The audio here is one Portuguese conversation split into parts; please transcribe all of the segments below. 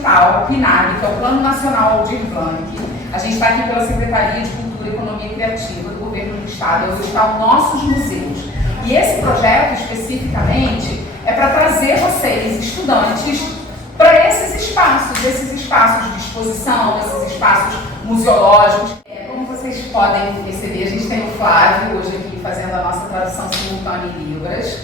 edital PNAD, que é o Plano Nacional Aldir Blanc. A gente está aqui pela Secretaria de Cultura e Economia Criativa do Governo do Estado, é o edital Nossos Museus. E esse projeto, especificamente, é para trazer vocês, estudantes, para esses espaços de exposição, esses espaços museológicos. Como vocês podem perceber, a gente tem o Flávio hoje aqui fazendo a nossa tradução simultânea em Libras.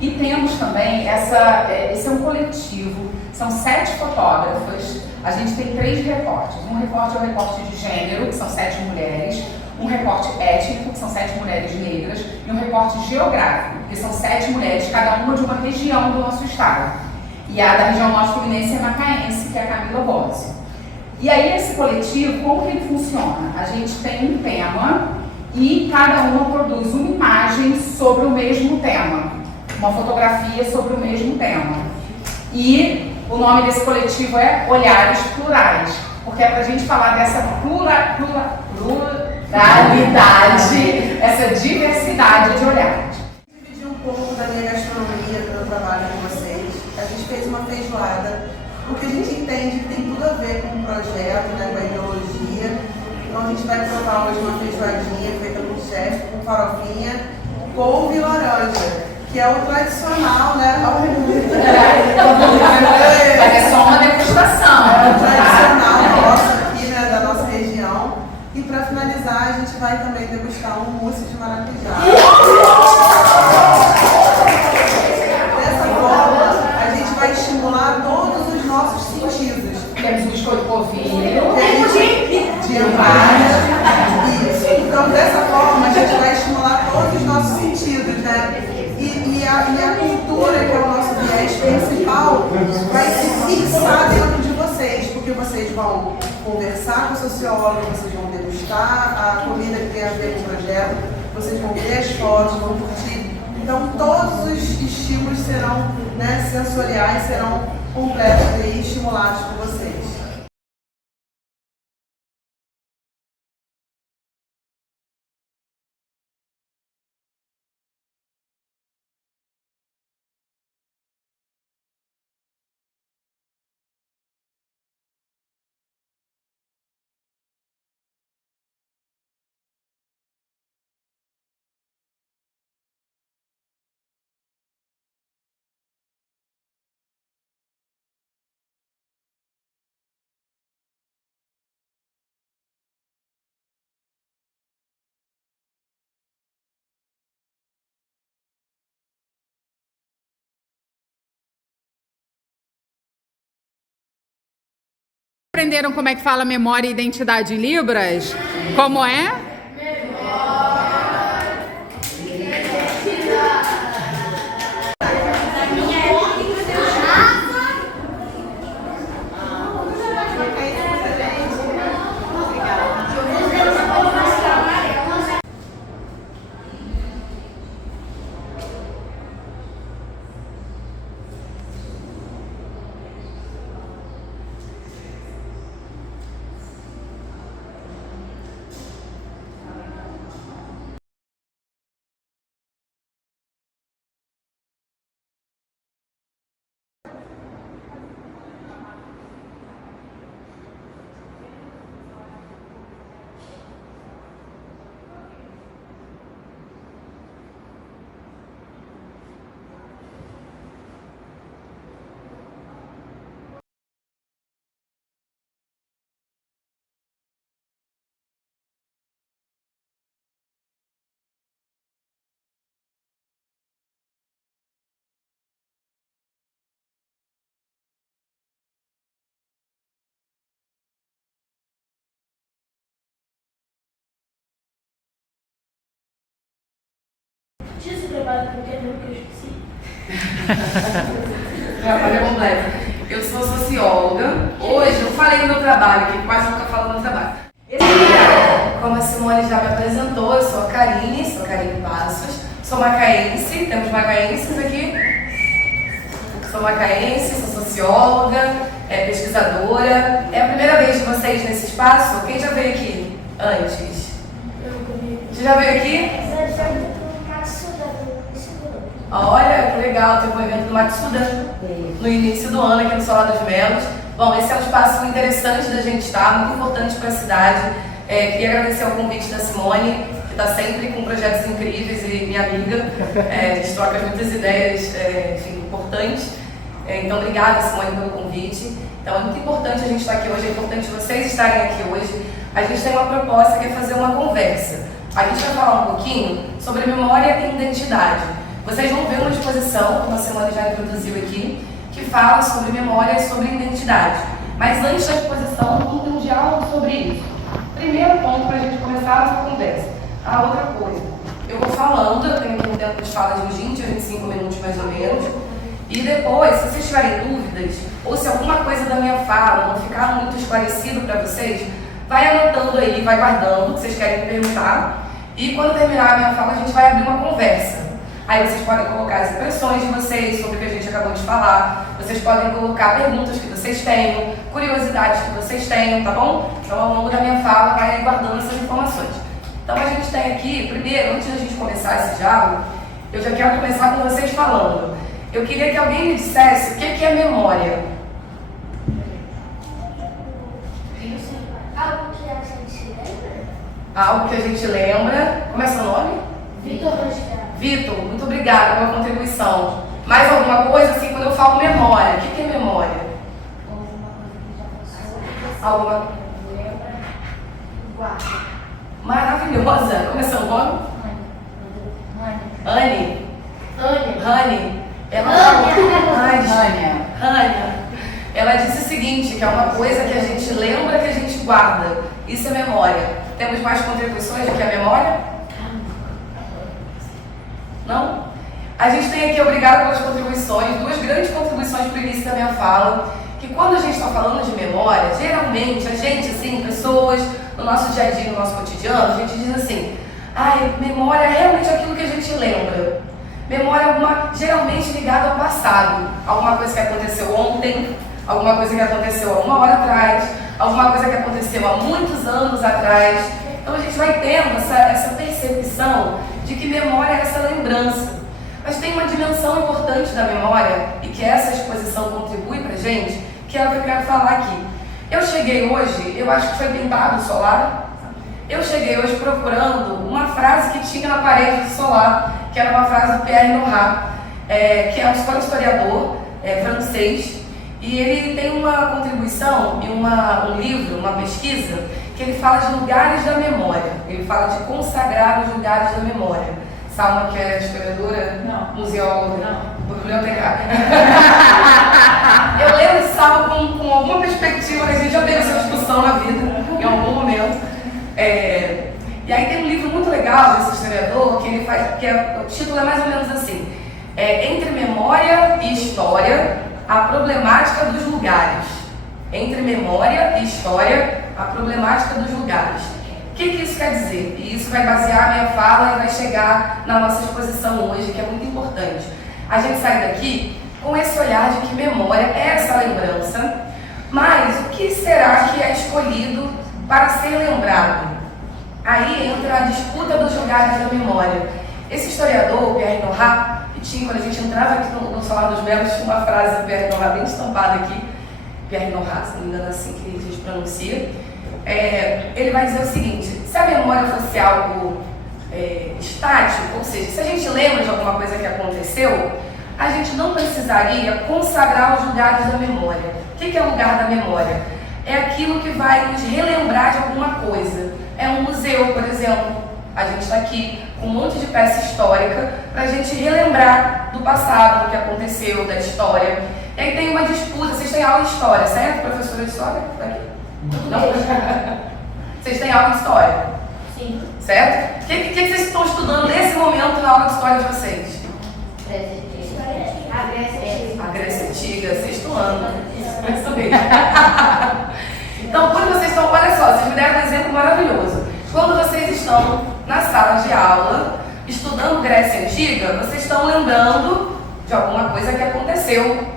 E temos também esse é um coletivo, são 7 fotógrafas, a gente tem 3 recortes. Um recorte é o recorte de gênero, que são 7 mulheres, um recorte étnico, que são 7 mulheres negras, e um recorte geográfico, que são 7 mulheres, cada uma de uma região do nosso estado. E a da região norte-fluminense é macaense, que é a Camila Bossi. E aí esse coletivo, como que ele funciona? A gente tem um tema e cada uma produz uma imagem sobre o mesmo tema. Uma fotografia sobre o mesmo tema. E o nome desse coletivo é Olhares Plurais, porque é para a gente falar dessa pluralidade, essa diversidade de olhares. Dividir um pouco da minha gastronomia, do meu trabalho com vocês. A gente fez uma feijoada, porque a gente entende que tem tudo a ver com o projeto, né, com a ideologia. Então a gente vai provar hoje uma feijoadinha feita com chefe, com farofinha, couve e laranja. Que é o tradicional, né? Mas é só uma degustação. É o tradicional nosso aqui, né? Da nossa região. E para finalizar, a gente vai também degustar um mousse de maracujá. Dessa forma, a gente vai estimular todos os nossos sentidos. Temos o biscoito polvilho, De embalagem. Isso. Então, dessa forma, a gente vai estimular todos os nossos sentidos, né? E a cultura, que é o nosso viés principal, vai se fixar dentro de vocês, porque vocês vão conversar com o sociólogo, vocês vão degustar a comida que tem a ver com o projeto, vocês vão ver as fotos, vão curtir. Então, todos os estímulos serão, né, sensoriais, serão completos e estimulados por vocês. Aprenderam como é que fala memória e identidade em Libras? Como é? Tinha se preparado para o que eu esqueci? Olha completa. Eu sou socióloga. Hoje eu falei do meu trabalho, que quase nunca falo do meu trabalho. Como a Simone já me apresentou, eu sou a Karine Passos. Sou macaense, temos macaenses aqui. Sou macaense, sou socióloga, pesquisadora. É a primeira vez de vocês nesse espaço? Quem já veio aqui antes? Você já veio aqui? Olha, que legal, teve um evento do Matsudan no início do ano aqui no Solar dos Melos. Bom, esse é um espaço interessante da gente estar, muito importante para a cidade. Queria agradecer o convite da Simone, que está sempre com projetos incríveis e minha amiga. A gente troca muitas ideias, enfim, importantes. Então, obrigada, Simone, pelo convite. Então, é muito importante a gente estar aqui hoje, é importante vocês estarem aqui hoje. A gente tem uma proposta que é fazer uma conversa. A gente vai falar um pouquinho sobre memória e identidade. Vocês vão ver uma exposição, como a Simone já introduziu aqui, que fala sobre memória e sobre identidade. Mas antes da exposição, vamos ter um diálogo sobre isso. Primeiro ponto para a gente começar a nossa conversa. A outra coisa, eu vou falando, eu tenho aqui um tempo de fala de uns 20 a 25 minutos mais ou menos. E depois, se vocês tiverem dúvidas, ou se alguma coisa da minha fala não ficar muito esclarecido para vocês, vai anotando aí, vai guardando o que vocês querem me perguntar. E quando terminar a minha fala, a gente vai abrir uma conversa. Aí vocês podem colocar as impressões de vocês sobre o que a gente acabou de falar. Vocês podem colocar perguntas que vocês tenham, curiosidades que vocês tenham, tá bom? Então, ao longo da minha fala, vai guardando essas informações. Então, a gente tem aqui, primeiro, antes da gente começar esse diálogo, eu já quero começar com vocês falando. Eu queria que alguém me dissesse o que é memória. Algo que a gente lembra? Algo que a gente lembra. Como é seu nome? Vitor Rangel. Vitor, muito obrigada pela contribuição. Mais alguma coisa? Assim, quando eu falo memória, o que é memória? Alguma Lembra? Guarda. maravilhosa. Como é seu nome? Anne. Rani. Ela Rania. Ela disse o seguinte, que é uma coisa que a gente lembra, que a gente guarda. Isso é memória. Temos mais contribuições do que a memória? Não? A gente tem aqui, obrigada pelas contribuições, duas grandes contribuições para o início da minha fala, que quando a gente está falando de memória, geralmente a gente, assim, pessoas no nosso dia a dia, no nosso cotidiano, a gente diz assim, memória é realmente aquilo que a gente lembra. Memória é geralmente ligada ao passado, alguma coisa que aconteceu ontem, alguma coisa que aconteceu há 1 hora atrás, alguma coisa que aconteceu há muitos anos atrás. Então a gente vai tendo essa percepção de que memória é essa lembrança. Mas tem uma dimensão importante da memória e que essa exposição contribui pra gente, que é o que eu quero falar aqui. Eu cheguei hoje, eu acho que foi pintado o solar, eu cheguei hoje procurando uma frase que tinha na parede do solar, que era uma frase do Pierre Nora, que é um historiador francês, e ele tem uma contribuição e um livro, uma pesquisa, que ele fala de lugares da memória, ele fala de consagrar os lugares da memória. Salma, que é historiadora, museóloga, bibliotecária. Eu leio esse Salma com alguma perspectiva, que a gente já teve essa discussão na vida, em algum momento. E aí tem um livro muito legal desse historiador, que ele faz, o título é mais ou menos assim, Entre Memória e História, a Problemática dos Lugares. Entre Memória e História, a Problemática dos Lugares. O que isso quer dizer? E isso vai basear a minha fala e vai chegar na nossa exposição hoje, que é muito importante. A gente sai daqui com esse olhar de que memória é essa lembrança, mas o que será que é escolhido para ser lembrado? Aí entra a disputa dos lugares da memória. Esse historiador, Pierre Nora, que tinha, quando a gente entrava aqui no Salão dos Belos, tinha uma frase do Pierre Nora bem estampada aqui, Pierre Nora, se não me engano, assim que a gente pronuncia, ele vai dizer o seguinte, se a memória fosse algo estático, ou seja, se a gente lembra de alguma coisa que aconteceu, a gente não precisaria consagrar os lugares da memória. O que é o lugar da memória? É aquilo que vai nos relembrar de alguma coisa. É um museu, por exemplo. A gente está aqui com um monte de peça histórica para a gente relembrar do passado, do que aconteceu, da história. E aí tem uma disputa. Vocês têm aula de história, certo? Professora de história? Tá aqui? Não? Vocês têm aula de história? Sim. Certo? O que vocês estão estudando nesse momento na aula de história de vocês? A Grécia Antiga, sexto ano. Isso mesmo. Então, quando vocês estão, olha só, vocês me deram um exemplo maravilhoso. Quando vocês estão na sala de aula, estudando Grécia Antiga, vocês estão lembrando de alguma coisa que aconteceu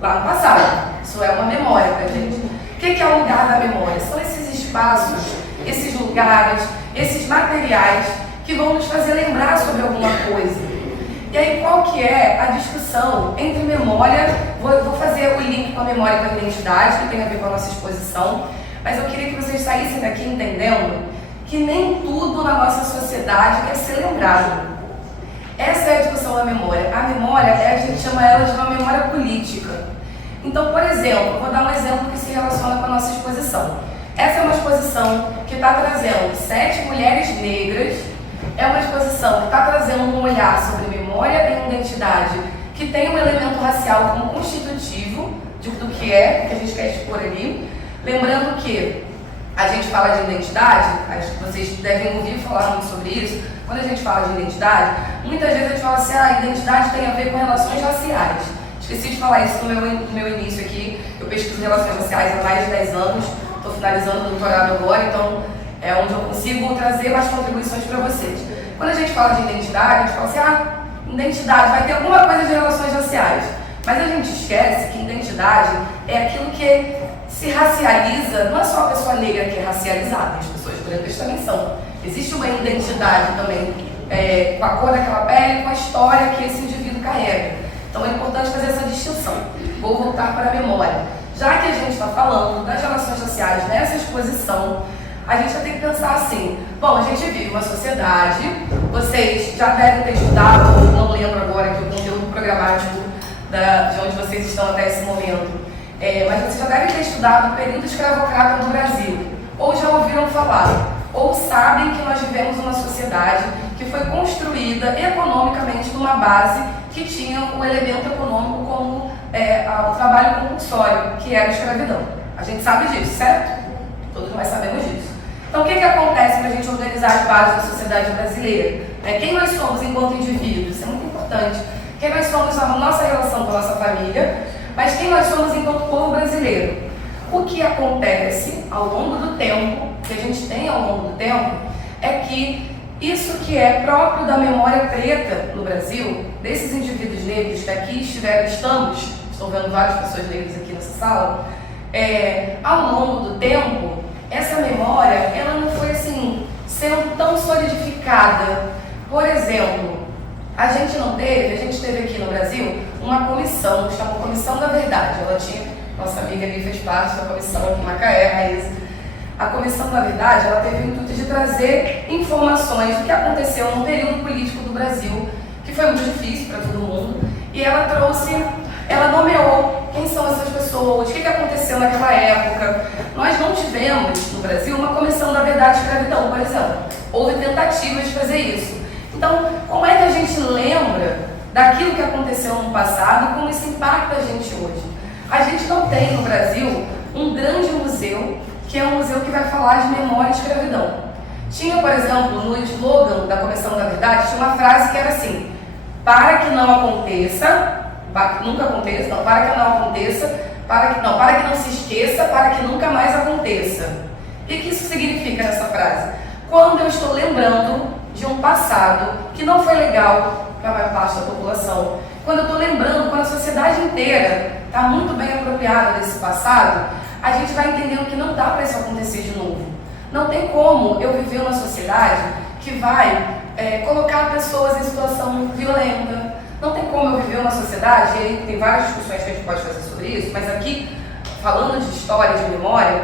lá no passado. Isso é uma memória pra gente. O que é o lugar da memória? São esses espaços, esses lugares, esses materiais que vão nos fazer lembrar sobre alguma coisa. E aí, qual que é a discussão entre memória, vou fazer o link com a memória e com a identidade, que tem a ver com a nossa exposição, mas eu queria que vocês saíssem daqui entendendo que nem tudo na nossa sociedade quer ser lembrado. Essa é a discussão da memória. A memória, a gente chama ela de uma memória política. Então, por exemplo, vou dar um exemplo que se relaciona com a nossa exposição. Essa é uma exposição que está trazendo 7 mulheres negras, é uma exposição que está trazendo um olhar sobre memória e identidade, que tem um elemento racial como constitutivo do que a gente quer expor ali. Lembrando que a gente fala de identidade, acho que vocês devem ouvir falar muito sobre isso. Quando a gente fala de identidade, muitas vezes a gente fala assim, a identidade tem a ver com relações raciais. Esqueci de falar isso no meu início aqui. Eu pesquiso relações raciais há mais de 10 anos, estou finalizando o doutorado agora, então é onde eu consigo trazer mais contribuições para vocês. Quando a gente fala de identidade, a gente fala assim, identidade, vai ter alguma coisa de relações raciais. Mas a gente esquece que identidade é aquilo que se racializa, não é só a pessoa negra que é racializada, as pessoas brancas também são. Existe uma identidade também com a cor daquela pele, com a história que esse indivíduo carrega. Então é importante fazer essa distinção. Vou voltar para a memória. Já que a gente está falando das relações sociais nessa exposição, a gente vai ter que pensar assim, bom, a gente vive uma sociedade, vocês já devem ter estudado, não lembro agora que o conteúdo programático de onde vocês estão até esse momento, mas vocês já devem ter estudado o período escravocrata no Brasil, ou já ouviram falar, ou sabem que nós vivemos uma sociedade que foi construída economicamente numa base que tinha o elemento econômico como o trabalho compulsório, que era a escravidão. A gente sabe disso, certo? Todos nós sabemos disso. Então, o que acontece para a gente organizar as bases da sociedade brasileira? Quem nós somos enquanto indivíduos? Isso é muito importante. Quem nós somos, a nossa relação com a nossa família, mas quem nós somos enquanto povo brasileiro. O que acontece ao longo do tempo, que a gente tem ao longo do tempo, é que isso que é próprio da memória preta no Brasil, desses indivíduos negros que aqui estou vendo várias pessoas negras aqui nessa sala, ao longo do tempo, essa memória, ela não foi assim, sendo tão solidificada. Por exemplo, a gente teve aqui no Brasil uma comissão, chamada Comissão da Verdade. Ela tinha, nossa amiga ali fez parte da comissão aqui em Macaé, Raíssa. A Comissão da Verdade, ela teve o intuito de trazer informações do que aconteceu no período político do Brasil, que foi muito difícil para todo mundo, e ela nomeou quem são essas pessoas, o que aconteceu naquela época. Nós não tivemos no Brasil uma Comissão da Verdade e Escravidão, por exemplo. Houve tentativas de fazer isso. Então, como é que a gente lembra daquilo que aconteceu no passado e como isso impacta a gente hoje? A gente não tem no Brasil um grande museu, que é um museu que vai falar de memória e escravidão. Tinha, por exemplo, no slogan da Comissão da Verdade, tinha uma frase que era assim, para que não aconteça, para que nunca aconteça, não, para que não aconteça, para que não se esqueça, para que nunca mais aconteça. O que isso significa nessa frase? Quando eu estou lembrando de um passado que não foi legal para a maior parte da população, quando eu estou lembrando, quando a sociedade inteira está muito bem apropriada desse passado, a gente vai entendendo que não dá para isso acontecer de novo. Não tem como eu viver uma sociedade que vai colocar pessoas em situação violenta. Não tem como eu viver uma sociedade, e aí tem várias discussões que a gente pode fazer sobre isso, mas aqui, falando de história, de memória,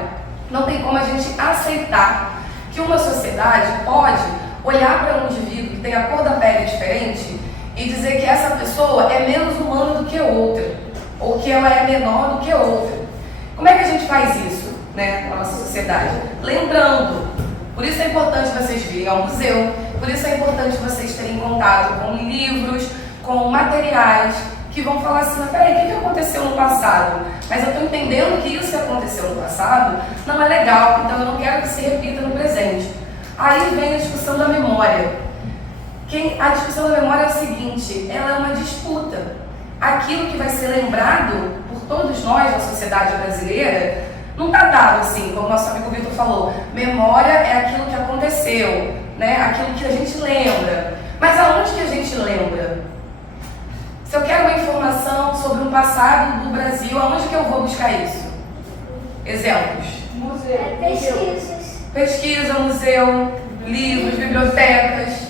não tem como a gente aceitar que uma sociedade pode olhar para um indivíduo que tem a cor da pele diferente e dizer que essa pessoa é menos humana do que outra, ou que ela é menor do que outra. Como é que a gente faz isso, na nossa sociedade? Lembrando. Por isso é importante vocês virem ao museu, por isso é importante vocês terem contato com livros, com materiais que vão falar assim, mas peraí, o que aconteceu no passado? Mas eu estou entendendo que isso que aconteceu no passado não é legal, então eu não quero que se repita no presente. Aí vem a discussão da memória. A discussão da memória é o seguinte, ela é uma disputa. Aquilo que vai ser lembrado por todos nós na sociedade brasileira não está dado assim, como o nosso amigo Vitor falou. Memória é aquilo que aconteceu, aquilo que a gente lembra. Mas aonde que a gente lembra? Se eu quero uma informação sobre um passado do Brasil, aonde que eu vou buscar isso? Exemplos. Museu. Pesquisas. Pesquisa, museu, livros, bibliotecas,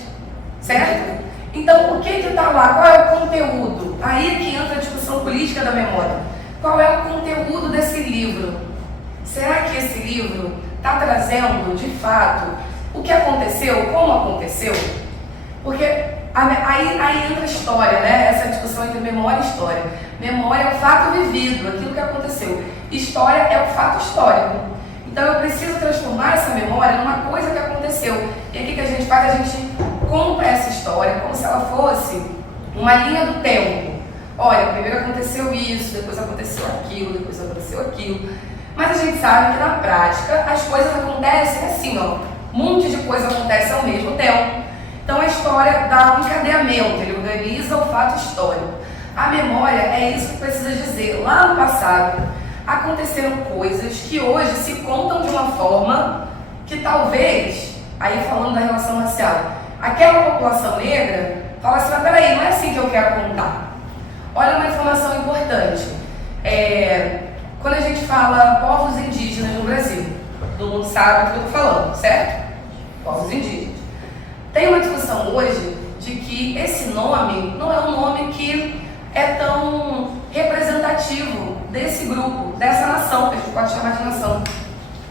certo? Então, o que está lá? Qual é conteúdo? Aí é que entra a discussão política da memória. Qual é o conteúdo desse livro? Será que esse livro está trazendo, de fato, o que aconteceu, como aconteceu? Porque aí entra a história, né? Essa discussão entre memória e história. Memória é o fato vivido, aquilo que aconteceu. História é o fato histórico. Então eu preciso transformar essa memória numa coisa que aconteceu. E aí o que a gente faz? A gente compra essa história como se ela fosse uma linha do tempo. Olha, primeiro aconteceu isso, depois aconteceu aquilo, depois aconteceu aquilo. Mas a gente sabe que na prática as coisas acontecem assim, ó. Um monte de coisa acontece ao mesmo tempo. Então a história dá um encadeamento, ele organiza o fato histórico. A memória é isso que precisa dizer. Lá no passado aconteceram coisas que hoje se contam de uma forma que talvez, aí falando da relação racial, aquela população negra fala assim, mas peraí, não é assim que eu quero contar. Olha uma informação importante. Quando a gente fala povos indígenas no Brasil, todo mundo sabe do que eu estou falando, certo? Povos indígenas. Tem uma discussão hoje de que esse nome não é um nome que é tão representativo desse grupo, dessa nação, que a gente pode chamar de nação,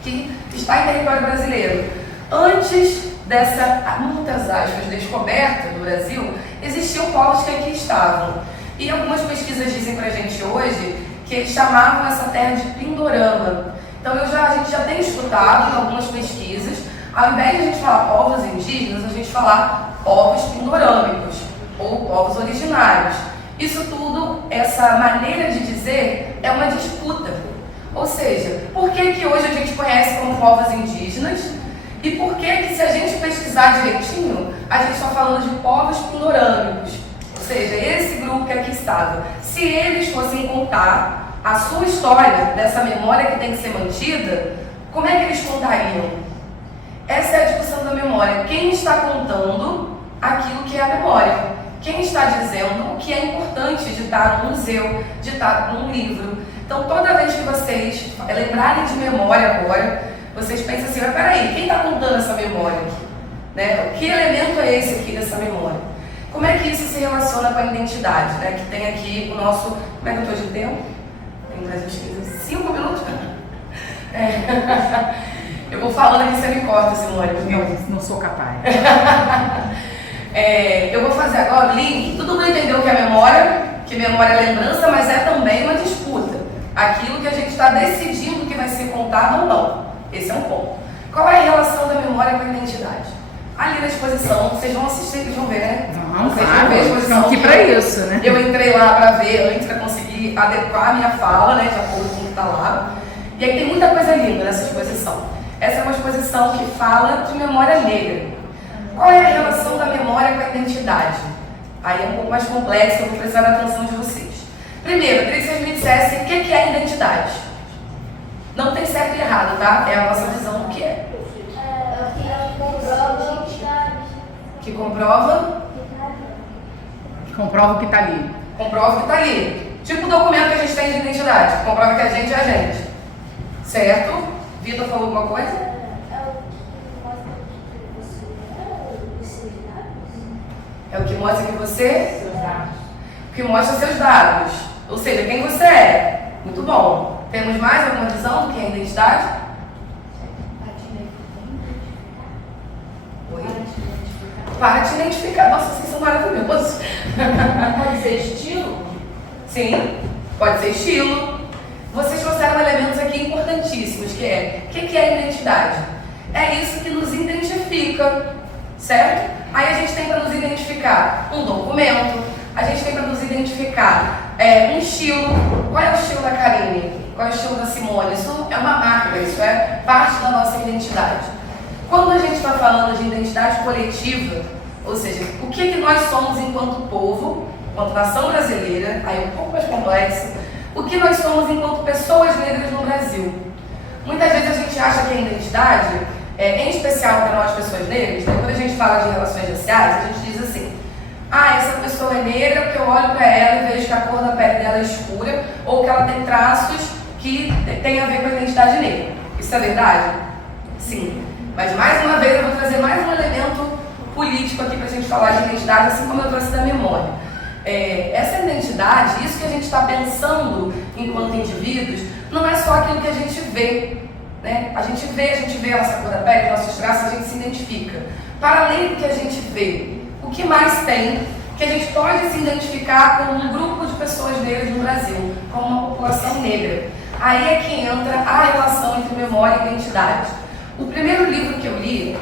que está em território brasileiro. Antes dessa, muitas aspas, descoberta do Brasil, existiam povos que aqui estavam. E algumas pesquisas dizem pra gente hoje que eles chamavam essa terra de Pindorama. Então a gente já tem escutado em algumas pesquisas, ao invés de a gente falar povos indígenas, a gente falar povos pindorâmicos ou povos originários. Isso tudo, essa maneira de dizer, é uma disputa. Ou seja, por que hoje a gente conhece como povos indígenas e por que se a gente pesquisar direitinho, a gente está falando de povos pindorâmicos? Ou seja, esse grupo que aqui estava. Se eles fossem contar a sua história, dessa memória que tem que ser mantida, como é que eles contariam? Essa é a discussão da memória. Quem está contando aquilo que é a memória? Quem está dizendo o que é importante de estar no museu, de estar num livro? Então, toda vez que vocês lembrarem de memória agora, vocês pensam assim, mas peraí, quem está contando essa memória aqui? Né? Que elemento é esse aqui dessa memória? Como é que isso se relaciona com a identidade? Né? Que tem aqui o nosso... Como é que eu estou de tempo? Tem mais uns 5 minutos? Eu vou falando aqui, você me corta, Simone. Eu não sou capaz. Eu vou fazer agora o link. Todo mundo entendeu o que é memória? Que memória é lembrança, mas é também uma disputa. Aquilo que a gente está decidindo que vai ser contado ou não. Esse é um ponto. Qual é a relação da memória com a identidade? Ali na exposição, vocês vão assistir, vocês vão ver, né? Não, vocês claro, vão ver a exposição. estão aqui para isso, né? Eu entrei lá para ver antes, para conseguir adequar a minha fala, né? De acordo com o que está lá. E aí tem muita coisa linda nessa exposição. Essa é uma exposição que fala de memória negra. Qual é a relação da memória com a identidade? Aí é um pouco mais complexo, eu vou precisar da atenção de vocês. Primeiro, eu queria que vocês me dissessem o que é identidade. Não tem certo e errado, tá? É a nossa visão do que é. Que comprova? Que comprova o que está ali. Comprova que está ali. Tipo o documento que a gente tem de identidade, que comprova que a gente é a gente. Certo? Vitor falou alguma coisa? É o que mostra que você? O que mostra seus dados. Ou seja, quem você é. Muito bom. Temos mais alguma visão do que é a identidade? Oi? Para te identificar. Nossa, vocês são maravilhosos. Pode ser estilo? Sim, pode ser estilo. Vocês trouxeram elementos aqui importantíssimos, que é, o que é identidade? É isso que nos identifica, certo? Aí a gente tem para nos identificar um documento, a gente tem para nos identificar um estilo. Qual é o estilo da Karine? Qual é o estilo da Simone? Isso é uma marca, isso é parte da nossa identidade. Quando a gente está falando de identidade coletiva, ou seja, o que nós somos enquanto povo, enquanto nação brasileira, aí é um pouco mais complexo, o que nós somos enquanto pessoas negras no Brasil. Muitas vezes a gente acha que a identidade, em especial para nós pessoas negras, né, quando a gente fala de relações raciais, a gente diz assim, essa pessoa é negra porque eu olho para ela e vejo que a cor da pele dela é escura ou que ela tem traços que têm a ver com a identidade negra. Isso é verdade? Sim. Mas mais uma vez eu vou trazer mais um elemento político aqui para a gente falar de identidade, assim como eu trouxe da memória. essa identidade, isso que a gente está pensando enquanto indivíduos, não é só aquilo que a gente vê, né? A gente vê a nossa cor da pele, nossos traços, a gente se identifica. Para além do que a gente vê, o que mais tem que a gente pode se identificar com um grupo de pessoas negras no Brasil, com uma população negra? Aí é que entra a relação entre memória e identidade. O primeiro livro que eu li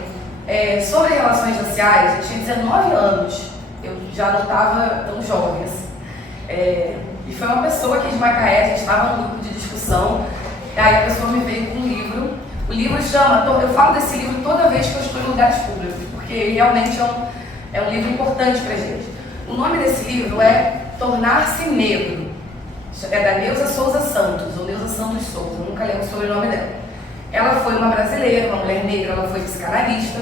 sobre relações raciais, eu tinha 19 anos, eu já não estava tão jovem assim. E foi uma pessoa aqui de Macaé, a gente estava num grupo de discussão, aí a pessoa me veio com um livro. O livro chama, eu falo desse livro toda vez que eu estou em lugares públicos, porque ele realmente é um livro importante pra gente. O nome desse livro é Tornar-se Negro. É da Neuza Souza Santos, ou Neuza Santos Souza, eu nunca lembro o sobrenome dela. Ela foi uma brasileira, uma mulher negra, ela foi psicanalista,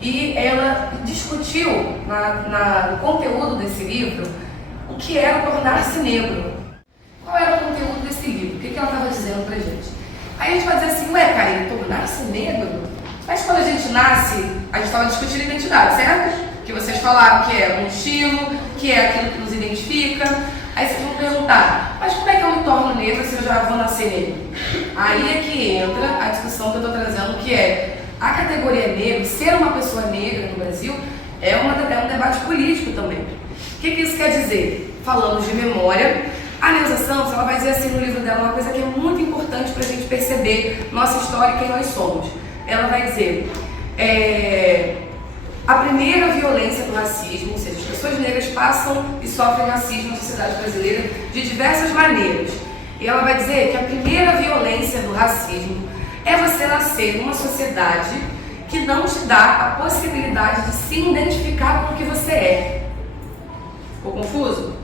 e ela discutiu no conteúdo desse livro o que era tornar-se negro. Qual era o conteúdo desse livro? O que ela estava dizendo pra gente? Aí a gente vai dizer assim, ué, Karine, tornar-se negro? Mas quando a gente nasce, a gente estava discutindo identidade, certo? Que vocês falaram que é um estilo, que é aquilo que nos identifica. Aí vocês vão perguntar, mas como é que eu me torno negro se eu já vou nascer negro? Aí é que entra a discussão que eu estou trazendo, que é a categoria negro, ser uma pessoa negra no Brasil, é um debate político também. O que isso quer dizer? Falamos de memória. A Neuza Santos, ela vai dizer assim no livro dela uma coisa que é muito importante para a gente perceber nossa história e quem nós somos. Ela vai dizer, a primeira violência do racismo, ou seja, as pessoas negras passam e sofrem racismo na sociedade brasileira de diversas maneiras. E ela vai dizer que a primeira violência do racismo é você nascer numa sociedade que não te dá a possibilidade de se identificar com o que você é. Ficou confuso?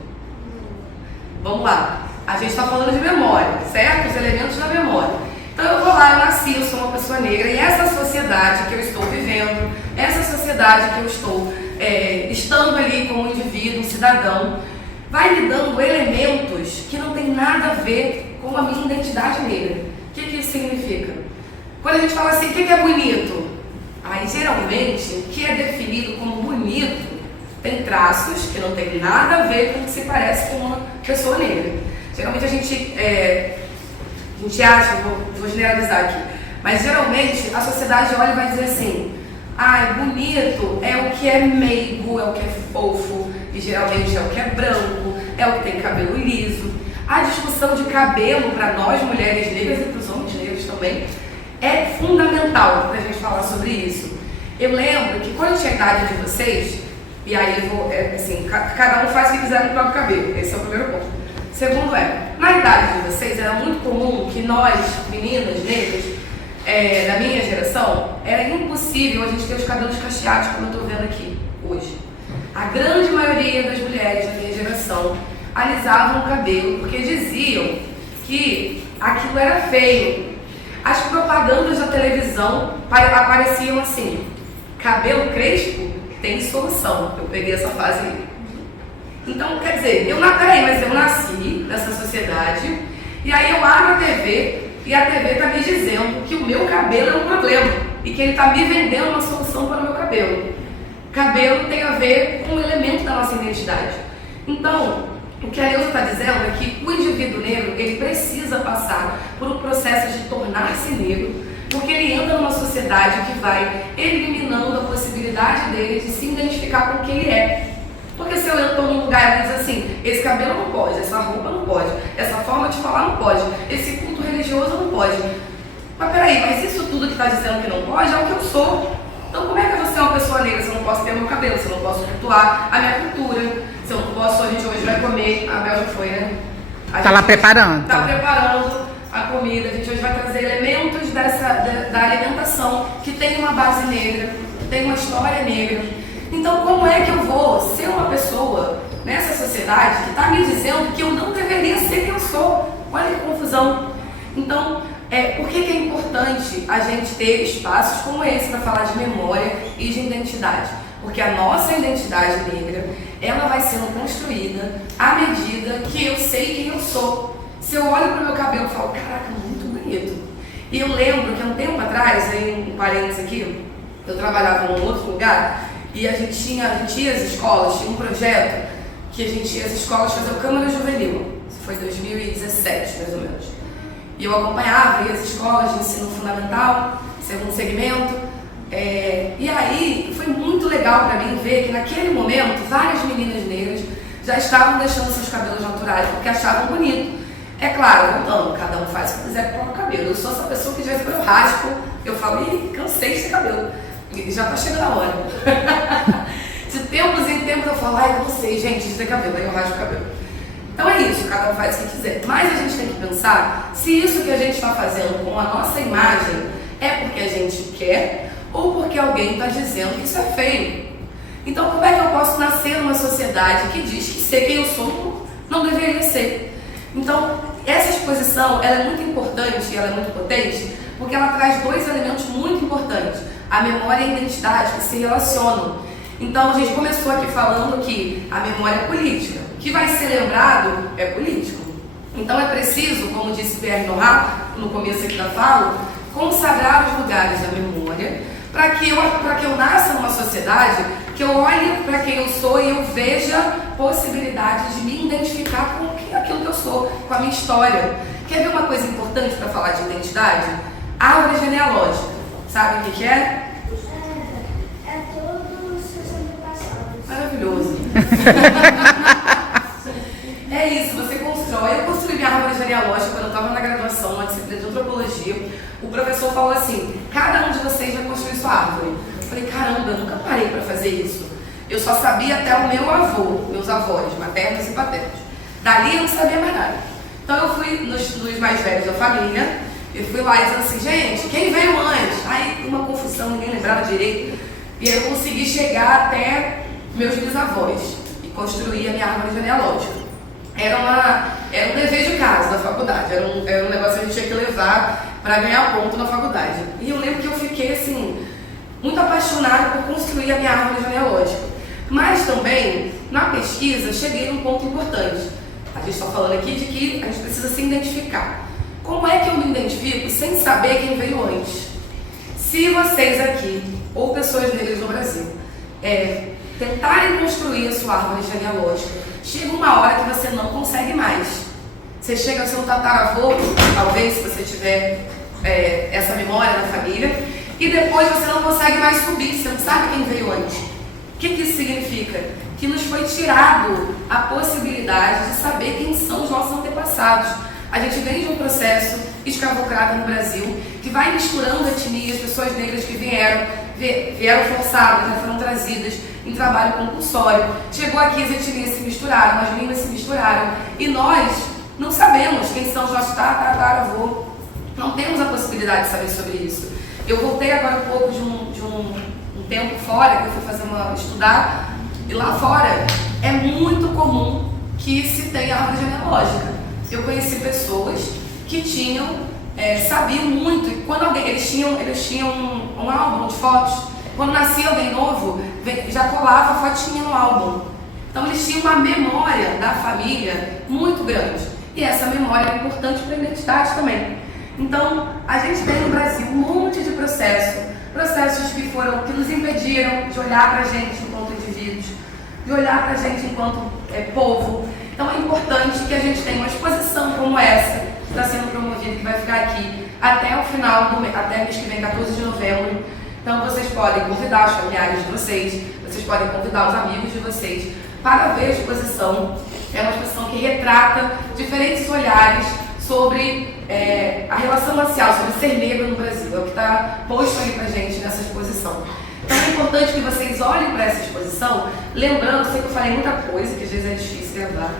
Vamos lá. A gente está falando de memória, certo? Os elementos da memória. Então eu vou lá, eu nasci, eu sou uma pessoa negra, e essa sociedade que eu estou vivendo, essa sociedade que eu estou estando ali como indivíduo, um cidadão, vai me dando elementos que não tem nada a ver com a minha identidade negra. O que isso significa? Quando a gente fala assim, o que é bonito? Aí geralmente o que é definido como bonito tem traços que não tem nada a ver com o que se parece com uma pessoa negra. Geralmente a gente acha, vou generalizar aqui, mas geralmente a sociedade olha e vai dizer assim, bonito é o que é meigo, é o que é fofo, e geralmente é o que é branco, é o que tem cabelo liso. A discussão de cabelo para nós mulheres negras e para os homens negros também é fundamental para a gente falar sobre isso. Eu lembro que quando eu tinha a idade de vocês, e aí cada um faz o que quiser no próprio cabelo, esse é o primeiro ponto. Segundo na idade de vocês era muito comum que nós, meninas negras, da minha geração, era impossível a gente ter os cabelos cacheados como eu estou vendo aqui hoje. A grande maioria das mulheres da minha geração alisavam o cabelo porque diziam que aquilo era feio. As propagandas da televisão apareciam assim, cabelo crespo tem solução. Eu peguei essa fase aí. Então, quer dizer, eu nasci nessa sociedade, e aí eu abro a TV, e a TV está me dizendo que o meu cabelo é um problema, e que ele está me vendendo uma solução para o meu cabelo. Cabelo tem a ver com um elemento da nossa identidade. Então, o que a Neuza está dizendo é que o indivíduo negro, ele precisa passar por um processo de tornar-se negro, porque ele entra numa sociedade que vai eliminando a possibilidade dele de se identificar com o que ele é. Porque se eu estou num lugar e diz assim, esse cabelo não pode, essa roupa não pode, essa forma de falar não pode, esse culto religioso não pode. Mas peraí, mas isso tudo que está dizendo que não pode é o que eu sou. Então como é que eu vou ser uma pessoa negra se eu não posso ter meu cabelo, se eu não posso cultuar a minha cultura, se eu não posso, a gente hoje vai comer, a Bel já foi, né? Tá lá preparando. Tá preparando a comida, a gente hoje vai trazer elementos da alimentação que tem uma base negra, tem uma história negra. Então, como é que eu vou ser uma pessoa nessa sociedade que está me dizendo que eu não deveria ser quem eu sou? Olha que confusão. Então, por que é importante a gente ter espaços como esse para falar de memória e de identidade? Porque a nossa identidade negra, ela vai sendo construída à medida que eu sei quem eu sou. Se eu olho para o meu cabelo e falo, caraca, muito bonito. E eu lembro que há um tempo atrás, aí um parênteses aqui, eu trabalhava num outro lugar, e a gente ia às escolas, tinha um projeto que a gente ia às escolas fazer o Câmara Juvenil. Isso foi em 2017, mais ou menos. E eu acompanhava, ia às escolas de ensino fundamental, segundo segmento. E aí foi muito legal para mim ver que naquele momento várias meninas negras já estavam deixando seus cabelos naturais porque achavam bonito. É claro, voltando, cada um faz o que quiser com o cabelo. Eu sou essa pessoa que de vez em quando eu raspo, eu falo, ih, cansei desse cabelo. E já tá chegando a hora. De tempos em tempos eu falo, ai, cansei, gente, de ter cabelo, aí eu raspo o cabelo. Então é isso, cada um faz o que quiser. Mas a gente tem que pensar se isso que a gente está fazendo com a nossa imagem é porque a gente quer ou porque alguém está dizendo que isso é feio. Então como é que eu posso nascer numa sociedade que diz que ser quem eu sou não deveria ser? Então essa exposição ela é muito importante e ela é muito potente porque ela traz dois elementos muito importantes, a memória e a identidade que se relacionam. Então a gente começou aqui falando que a memória é política, o que vai ser lembrado é político. Então é preciso, como disse Pierre Nora no começo aqui da fala, consagrar os lugares da memória para que eu nasça numa sociedade que eu olhe para quem eu sou e eu veja possibilidades de me identificar com aquilo que eu sou, com a minha história. Quer ver uma coisa importante para falar de identidade? Árvore genealógica. Sabe o que é? É todos os seus antepassados. Maravilhoso. É isso, você constrói. Eu construí minha árvore genealógica quando eu estava na graduação, na disciplina de antropologia. O professor falou assim, cada um de vocês vai construir sua árvore. Eu falei, caramba, eu nunca parei para fazer isso. Eu só sabia até o meu avô, meus avós, maternos e paternos. Dali eu não sabia mais nada. Então eu fui nos mais velhos da família, eu fui lá dizendo assim, gente, quem veio antes? Aí uma confusão, ninguém lembrava direito. E aí eu consegui chegar até meus bisavós e construir a minha árvore genealógica. Era um dever de casa da faculdade, era um negócio que a gente tinha que levar para ganhar ponto na faculdade. E eu lembro que eu fiquei assim, muito apaixonada por construir a minha árvore genealógica. Mas também, na pesquisa, cheguei num ponto importante. A gente está falando aqui de que a gente precisa se identificar. Como é que eu me identifico sem saber quem veio antes? Se vocês aqui, ou pessoas negras no Brasil, tentarem construir a sua árvore genealógica, chega uma hora que você não consegue mais. Você chega a ser um tataravô, talvez, se você tiver essa memória na família, e depois você não consegue mais subir, você não sabe quem veio antes. O que isso significa? Que nos foi tirado a possibilidade de saber quem são os nossos antepassados. A gente vem de um processo escravocrata no Brasil, que vai misturando etnias, pessoas negras que vieram forçadas, né, foram trazidas em trabalho compulsório. Chegou aqui, as etnias se misturaram, as línguas se misturaram, e nós não sabemos quem são os nossos tataravô. Não temos a possibilidade de saber sobre isso. Eu voltei agora um pouco de um tempo fora, que eu fui estudar, e lá fora é muito comum que se tenha árvore genealógica. Eu conheci pessoas que sabiam muito, e quando eles tinham um álbum de fotos, quando nascia alguém novo, já colava a fotinha no álbum. Então eles tinham uma memória da família muito grande, e essa memória é importante para a identidade também. Então a gente tem no Brasil um monte de processos que nos impediram de olhar para a gente enquanto indivíduos, de olhar para a gente enquanto povo. Então é importante que a gente tenha uma exposição como essa, que está sendo promovida, que vai ficar aqui até o final até mês que vem, 14 de novembro. Então vocês podem convidar os familiares de vocês podem convidar os amigos de vocês para ver a exposição. É uma exposição que retrata diferentes olhares sobre a relação racial, sobre ser negro no Brasil. É o que está posto ali pra gente nessa exposição. Então é importante que vocês olhem para essa exposição, lembrando, sei que eu falei muita coisa, que às vezes é difícil lembrar,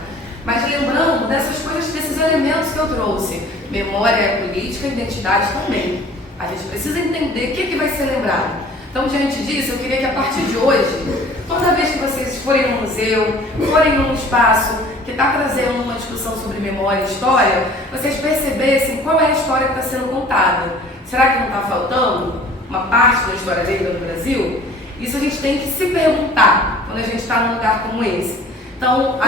mas lembrando dessas coisas, desses elementos que eu trouxe. Memória, política, identidade também. A gente precisa entender o que vai ser lembrado. Então, diante disso, eu queria que a partir de hoje, toda vez que vocês forem num museu, forem num espaço que está trazendo uma discussão sobre memória e história, vocês percebessem qual é a história que está sendo contada. Será que não está faltando uma parte da história negra no Brasil? Isso a gente tem que se perguntar quando a gente está num lugar como esse. Então,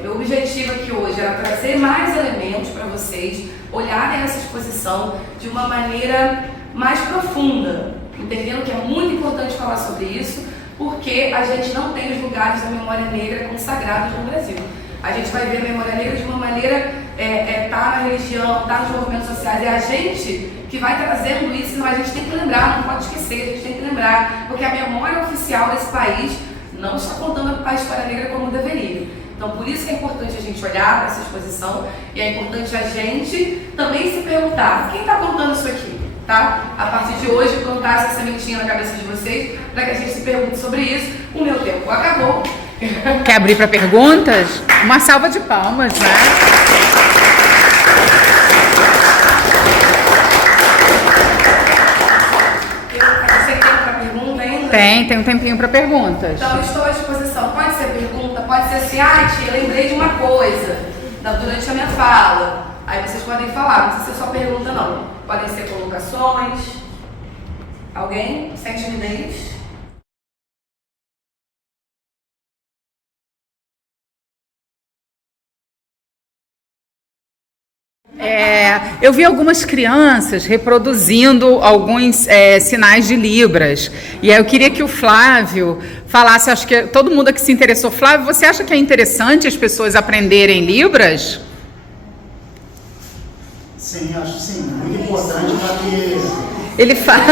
meu objetivo aqui hoje era trazer mais elementos para vocês olharem essa exposição de uma maneira mais profunda, entendendo que é muito importante falar sobre isso, porque a gente não tem os lugares da memória negra consagrados no Brasil. A gente vai ver a memória negra de uma maneira, tá na religião, tá nos movimentos sociais, é a gente que vai trazendo isso, mas a gente tem que lembrar, não pode esquecer, a gente tem que lembrar, porque a memória oficial desse país não está contando a história negra como deveria. Então, por isso que é importante a gente olhar para essa exposição e é importante a gente também se perguntar, quem está contando isso aqui? Tá? A partir de hoje, plantar essa sementinha na cabeça de vocês para que a gente se pergunte sobre isso. O meu tempo acabou. Quer abrir para perguntas? Uma salva de palmas, né? Você tem outra pergunta ainda? Tem um tempinho para perguntas. Então, estou à disposição. Pode ser pergunta, pode ser assim, tia, lembrei de uma coisa durante a minha fala. Aí vocês podem falar, não precisa ser só pergunta não. Podem ser colocações. Alguém? Sem timidez? Eu vi algumas crianças reproduzindo alguns sinais de Libras. E aí eu queria que o Flávio falasse, acho que todo mundo aqui se interessou. Flávio, você acha que é interessante as pessoas aprenderem Libras? Sim, acho que sim. Muito importante para que... Ele fala...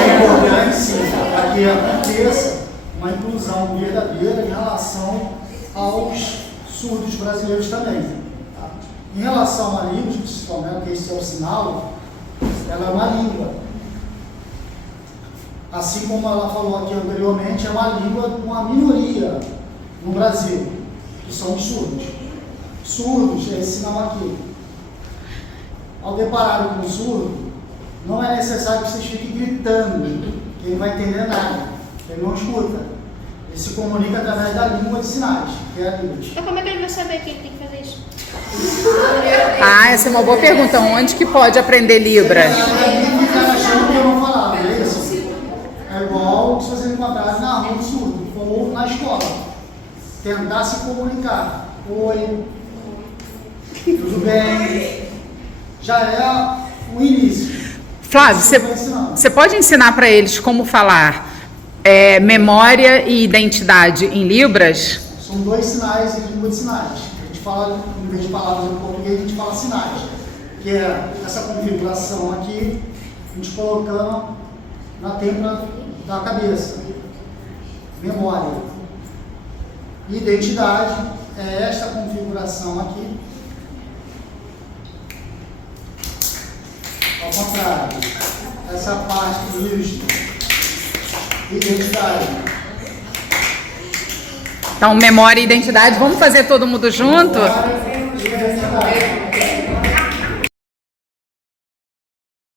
É importante, sim, para que aconteça uma inclusão verdadeira em relação aos surdos brasileiros também. Tá? Em relação à língua, principalmente, que esse é o sinal, ela é uma língua. Assim como ela falou aqui anteriormente, é uma língua de uma minoria no Brasil, que são os surdos. Surdos é esse sinal aqui. Ao deparar com o surdo, não é necessário que vocês fiquem gritando, que ele não vai entender nada, ele não escuta. Ele se comunica através da língua de sinais, que é a Libras. Então como é que ele vai saber que ele tem que fazer isso? essa é uma boa pergunta. Onde que pode aprender Libras? Ele fica achando que eu não falava, é isso? É igual se você encontrar na rua do surdo, ou na escola. Tentar se comunicar. Oi, tudo bem? Já é o início. Flávio, você pode ensinar para eles como falar memória e identidade em Libras? São dois sinais em língua de sinais. A gente fala, em vez de palavras em português, a gente fala sinais. Que é essa configuração aqui, a gente colocando na têmpora da cabeça. Memória. Identidade é esta configuração aqui. Ao contrário, essa parte isto, identidade. Então, memória e identidade. Vamos fazer todo mundo junto? Memória e identidade.